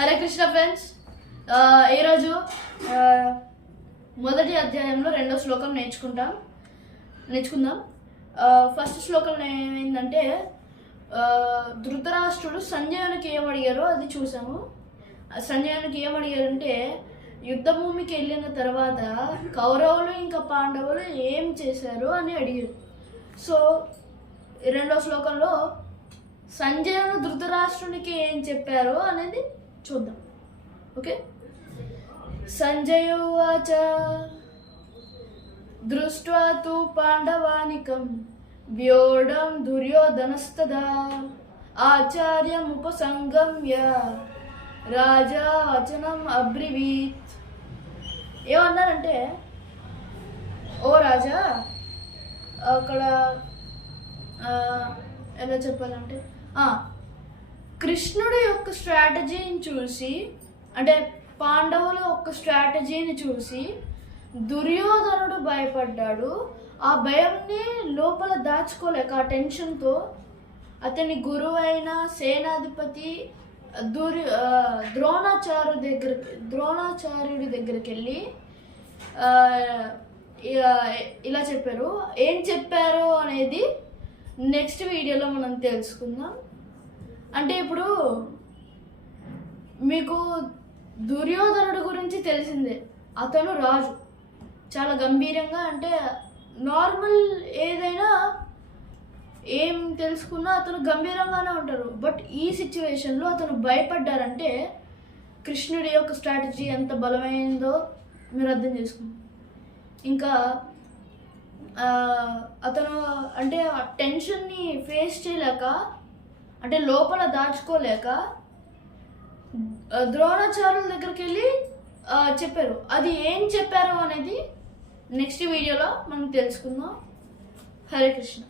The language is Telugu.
హరే కృష్ణ ఫ్రెండ్స్, ఈరోజు మొదటి అధ్యాయంలో రెండో శ్లోకం నేర్చుకుందాం. ఫస్ట్ శ్లోకం ఏంటంటే ధృతరాష్ట్రుడు సంజయునికి ఏమడిగారో అది చూసాము. సంజయునికి ఏమడిగారంటే యుద్ధభూమికి వెళ్ళిన తర్వాత కౌరవులు ఇంకా పాండవులు ఏం చేశారు అని అడిగారు. సో రెండో శ్లోకంలో సంజయుడు ధృతరాష్ట్రునికి ఏం చెప్పారు అనేది చూద్దాం. ఓకే. సంజయ ఉవాచ దృష్ట్వా తు పాండవానికం వ్యోఢం దుర్యోధనస్తదా ఆచార్యముపసంగమ్య రాజా వచనం అబ్రివీత్. ఏమన్నారంటే, ఓ రాజా, అక్కడ ఎలా చెప్పాలంటే కృష్ణుడి యొక్క స్ట్రాటజీని చూసి, అంటే పాండవుల యొక్క స్ట్రాటజీని చూసి దుర్యోధనుడు భయపడ్డాడు. ఆ భయంని లోపల దాచుకోలేక ఆ టెన్షన్తో అతని గురువైన సేనాధిపతి ద్రోణాచార్యుడి దగ్గరికి వెళ్ళి ఇలా చెప్పారు. ఏం చెప్పారు అనేది నెక్స్ట్ వీడియోలో మనం తెలుసుకుందాం. అంటే ఇప్పుడు మీకు దుర్యోధనుడి గురించి తెలిసిందే. అతను రాజు, చాలా గంభీరంగా, అంటే నార్మల్ ఏదైనా ఏం తెలుసుకున్నా అతను గంభీరంగానే ఉంటారు. బట్ ఈ సిచ్యువేషన్లో అతను భయపడ్డారంటే కృష్ణుడి యొక్క స్ట్రాటజీ ఎంత బలమైందో మీరు అర్థం చేసుకోండి. ఇంకా అతను అంటే ఆ టెన్షన్ని ఫేస్ చేయలేక, అంటే లోపల దాచుకోలేక ద్రోణాచార్యుల దగ్గరికి వెళ్ళి చెప్పారు. అది ఏం చెప్పారు అనేది నెక్స్ట్ వీడియోలో మనం తెలుసుకుందాం. హరే కృష్ణ.